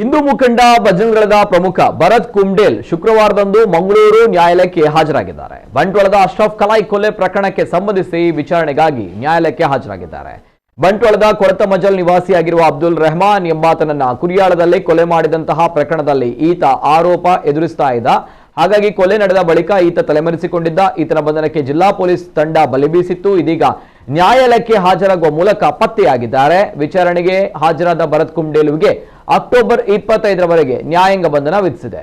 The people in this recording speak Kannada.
ಹಿಂದೂ ಮುಖಂಡ ಬಜರಂಗದಳದ ಪ್ರಮುಖ ಭರತ್ ಕುಮ್ಡೇಲ್ ಶುಕ್ರವಾರದಂದು ಮಂಗಳೂರು ನ್ಯಾಯಾಲಯಕ್ಕೆ ಹಾಜರಾಗಿದ್ದಾರೆ. ಬಂಟ್ವಾಳದ ಅಶ್ರಫ್ ಕಲಾಯಿ ಕೊಲೆ ಪ್ರಕರಣಕ್ಕೆ ಸಂಬಂಧಿಸಿ ವಿಚಾರಣೆಗಾಗಿ ನ್ಯಾಯಾಲಯಕ್ಕೆ ಹಾಜರಾಗಿದ್ದಾರೆ. ಬಂಟ್ವಾಳದ ಕೊರತಮಜಲ್ ನಿವಾಸಿಯಾಗಿರುವ ಅಬ್ದುಲ್ ರೆಹಮಾನ್ ಎಂಬಾತನನ್ನ ಕುರಿಯಾಳದಲ್ಲಿ ಕೊಲೆ ಮಾಡಿದಂತಹ ಪ್ರಕರಣದಲ್ಲಿ ಈತ ಆರೋಪ ಎದುರಿಸ್ತಾ ಇದ್ದ. ಹಾಗಾಗಿ ಕೊಲೆ ನಡೆದ ಬಳಿಕ ಈತ ತಲೆಮರೆಸಿಕೊಂಡಿದ್ದ. ಈತನ ಬಂಧನಕ್ಕೆ ಜಿಲ್ಲಾ ಪೊಲೀಸ್ ತಂಡ ಬಲೆ ಬೀಸಿತ್ತು. ಇದೀಗ ನ್ಯಾಯಾಲಯಕ್ಕೆ ಹಾಜರಾಗುವ ಮೂಲಕ ಪತ್ತೆಯಾಗಿದ್ದಾರೆ. ವಿಚಾರಣೆಗೆ ಹಾಜರಾದ ಭರತ್ ಕುಮ್ಡೇಲ್ಗೆ ಅಕ್ಟೋಬರ್ 25ರವರೆಗೆ ನ್ಯಾಯಾಂಗ ಬಂಧನ ವಿಧಿಸಿದೆ.